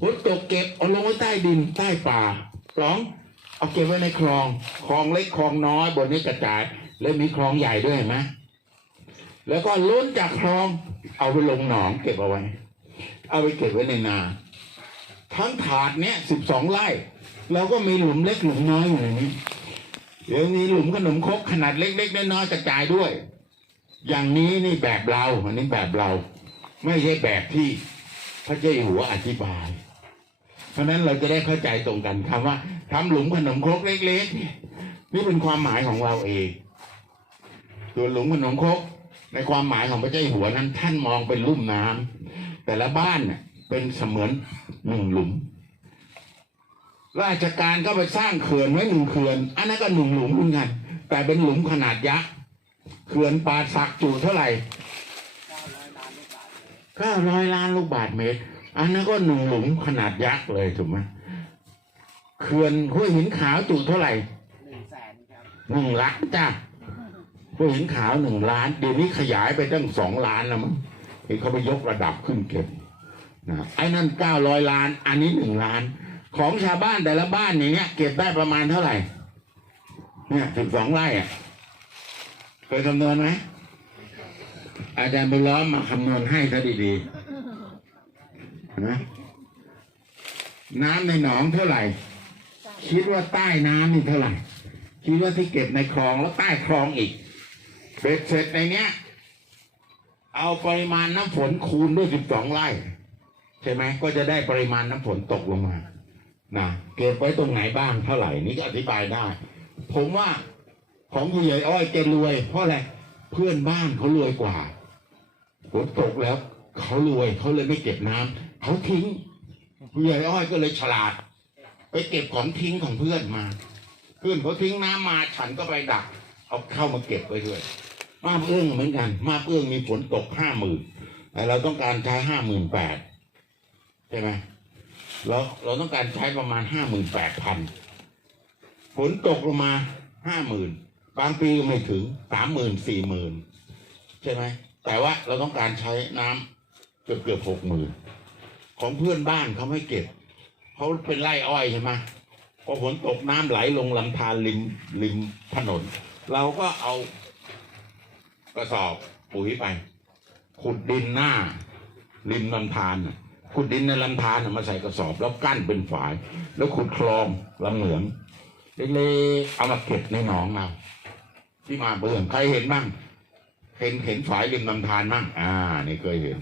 ฝนตกเก็บเอาลงไว้ใต้ดินใต้ป่าสองเอาเก็บไว้ในคลอง คลองเล็กคลองน้อยบนนี้กระจาย แล้วมีคลองใหญ่ด้วยเห็นไหมแล้วก็ล้นจากคลอง เอาไปลงหนองเก็บเอาไว้ เอาไปเก็บไว้ในนา ทั้งถาดเนี้ยสิบสองไร่เราก็มีหลุมเล็กหลุมน้อยอยู่ในนี้เดี๋ยวมีหลุมขนมครกขนาดเล็กๆน้อยๆกระจายด้วย อย่างนี้นี่แบบเราอันนี้แบบเรา ไม่ใช่แบบที่ พระเจ้าอยู่หัวอธิบาย เพราะฉะนั้นเราจะได้เข้าใจตรงกันคำว่าทำหลุมขนมครกเล็กๆนี่เป็นความหมายของเราเองส่วหลุมขนมครกในความหมายของพระเจ้าอยู่หัวนั้น ท่านมองเป็นลุ่มน้ำแต่ละบ้านเนี่ยเป็นเสมือนหนึ่งหลุมราชการก็ไปสร้างเขื่อนไว้หนึ่งเขื่อน อันนั้นก็หนึ่งหลุมเหมือนกันแต่เป็นหลุมขนาดยักษ์เขื่อนป่าสักจุเท่าไหร่ เก้าร้อยล้านลูกบาทเมตร อันนั้นก็หนึ่งหลุมขนาดยักษ์เลยถูกไหมเขื่อนห้วยหินขาวจุเท่าไหร่หนึ่งแสนครับหนึ่งล้านจ้าห้วยหินขาวหนึ่งล้าน เดี๋ยวนี้ขยายไปตั้งสองล้านแล้วมั้งเห็นเขาไปยกระดับขึ้นเก็บนะไอ้นั่นเก้าร้อยล้าน อันนี้หนึ่งล้าน ของชาวบ้านแต่ละบ้านอย่างเงี้ย เก็บได้ประมาณเท่าไหร่ เนี่ยสิบสองไร่อะเคยคำนวณไหม อาจารย์บุญล้อมมาคำนวณให้ซะดีๆนไหมน้ำในหนองเท่าไหร่ คิดว่าใต้น้ำนี่เท่าไหร่ คิดว่าที่เก็บในคลองแล้วใต้คลองอีกเบ็ดเสร็จในเนี้ย เอาปริมาณน้ำฝนคูณด้วยสิบสองไร่ใช่ไหมก็จะได้ปริมาณน้ำฝนตกลงมานะเก็บไว้ตรงไหนบ้างเท่าไหร่นี่ก็อธิบายได้ ผมว่าของผู้ใหญ่อ้อยแกรวยเพราะอะไรเพื่อนบ้านเขารวยกว่า ฝนตกแล้วเขารวยเขาเลยไม่เก็บน้ำเขาทิ้งผู้ใหญ่อ้อยก็เลยฉลาด ไปเก็บของทิ้งของเพื่อนมา เพื่อนเขาทิ้งน้ำมาฉันก็ไปดักเอาเข้ามาเก็บไว้ด้วยมาเอื้องเหมือนกัน มาเอื้องมีฝนตกห้าหมื่นแต่เราต้องการใช้ห้าหมื่นแปดใช่ไหมเราเราต้องการใช้ประมาณห้าหมื่นแปดพันฝนตกลงมาห้าหมื่นบางปีไม่ถึงสามหมื่นสี่หมื่นใช่ไหม แต่ว่าเราต้องการใช้น้ำเกือบเกือบหกหมื่นของเพื่อนบ้านเขาไม่เก็บเขาเป็นไร่อ้อยใช่ไหมพอฝนตกน้ำไหลลงลำธารริมริมถนน เราก็เอากระสอบปุ๋ยไป ขุดดินหน้า ริมลำธารขุดดินในลำธารมาใส่กระสอบ แล้วกั้นเป็นฝาย แล้วขุดคลองลำเหลืองเล็กๆเอามาเก็บในหนองเราที่มาเบื่องใครเห็นบ้าง เห็นเห็นฝายริมลำธารมั่งอ่า นี่เคยเห็น